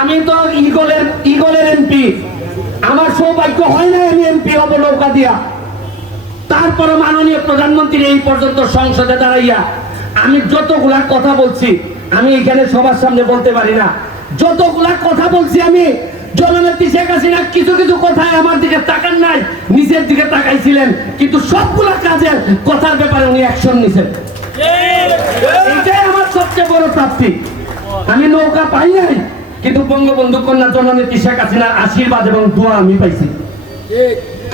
আমি তো ইগলের ইগলের এমপি। আমার সৌভাগ্য হয় না আমি এমপি হব নৌকা দিয়া। তারপরে মাননীয় প্রধানমন্ত্রী এই পর্যন্ত সংসদে দাঁড়াইয়া আমি যতগুলা কথা বলছি আমি এখানে সবার সামনে বলতে পারি না। যতগুলা কথা বলছি আমি জননেত্রী শেখ হাসিনা কিছু কিছু কথায় আমার দিকে তাকান নাই নিচের দিকে তাকাইছিলেন কিন্তু সবগুলা কাজের কথার ব্যাপারে উনি অ্যাকশন নিছেন। এটাই আমার সবচেয়ে বড় প্রাপ্তি। আমি নৌকা পাই নাই কিন্তু বঙ্গবন্ধু কন্যা জননেত্রী শেখ হাসিনার আশীর্বাদ এবং দোয়া আমি পাইছি।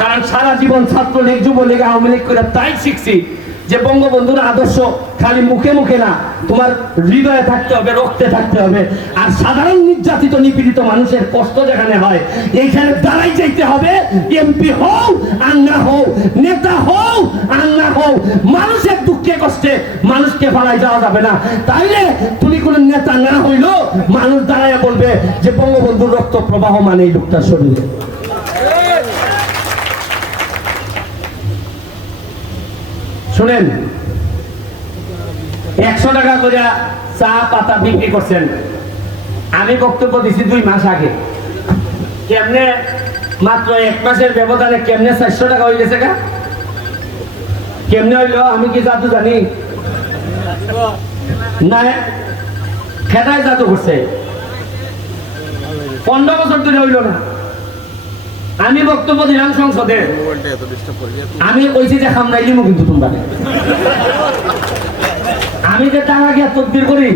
কারণ সারা জীবন ছাত্রলীগ যুবলীগ আওয়ামী লীগ করে তাই শিখছি। যে বঙ্গবন্ধুর আদর্শ খালি মুখে মুখে না, তোমার হৃদয়ে থাকতে হবে, রক্তে থাকতে হবে। আর সাধারণ নির্যাতিত, নিপীড়িত মানুষের কষ্ট যেখানে হয়, এইখানে দাঁড়াই যাইতে হবে। এমপি হও আর না হও, নেতা হও আর না হও। মানুষের দুঃখে কষ্টে মানুষকে ফালাই যাওয়া যাবে না। তাইলে তুমি কোনো নেতা না হইল মানুষ দাঁড়ায় বলবে যে বঙ্গবন্ধুর রক্ত প্রবাহ মানে এই লোকটার শরীরে। শুনেন, একশো টাকা করে চা, পাতা বিক্রি করছেন। আমি বক্তব্য দিছি দুই মাস আগে। কেমনে, মাত্র এক মাসের ব্যবধানে কেমনে চারশো টাকা হয়ে গেছে গা? কেমনে হইল, আমি কি জাদু জানি? না খেটায় জাদু করছে। পনেরো বছর ধরে হইল না। আমি বক্তব্য দিলাম সংসদে। আমি কইছি যে খামড়াই দিব কিন্তু তোমরা। আমি যে টাকা গিয়া তদবির করি,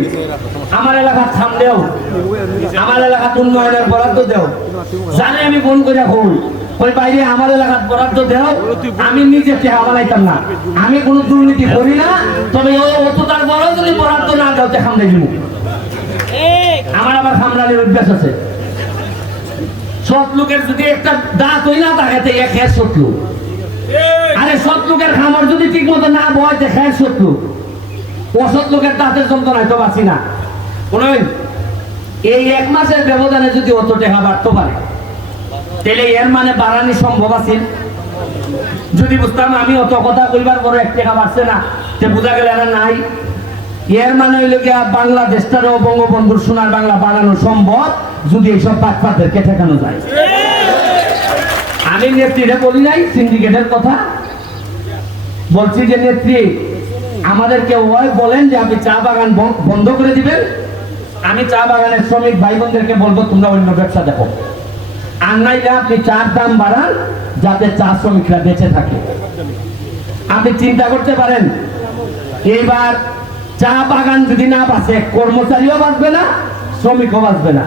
আমার এলাকার থাম দেও, আমার এলাকার উন্নয়নের বরাদ্দ দেও। জানে আমি ফোন করে হই ওই বাইরে আমার এলাকার বরাদ্দ দেও, আমি নিজে টেহা বানাইতাম না। আমি কোনো দুর্নীতি করি না, তবে ও অত তার বড় যদি বরাদ্দ না দাও তে খামড়াই দিব আমার আবার খামড়ালির অভ্যাস আছে। সৎ লোকের যদি একটা দাঁত হই না তাকাতে এক হ্যাঁ সৎ লোক। আরে সৎ লোকের খামার যদি ঠিক মতো না বয় দেখায় সৎ লোক। অসৎ লোকের দাঁতের যন্ত্রণায় তো বাঁচি না। শুনুন এই এক মাসের ব্যবধানে যদি অত টাকা বাড়তে পারে তাহলে এর মানে বাড়ানি সম্ভব আছে? যদি বুঝতাম আমি অত কথা কইবার পরে এক টাকা বাড়ছে না যে বোঝা গেলে এরা নাই। এর মানে হইল গিয়া বাংলাদেশটারও বঙ্গবন্ধুর সোনার বাংলা বানানো সম্ভব যদি এইসব পাটপাটদেরকে ঠেকানো যায়। আমি নেত্রীরা বলি নাই, সিন্ডিকেটের কথা। বলছি যে, নেত্রী, আমাদেরকে ওই বলেন যে, আপনি চা বাগান বন্ধ করে দিবেন। আমি চা বাগানের শ্রমিক ভাই বোনদেরকে বলব, তোমরা অন্য ব্যবসা দেখো। আর নাইলে আপনি চার দাম বাড়ান, যাতে চা শ্রমিকরা বেঁচে থাকে। আপনি চিন্তা করতে পারেন, এইবার চা বাগান যদি না বাঁচে কর্মচারীও বাঁচবে না শ্রমিকও বাঁচবে না।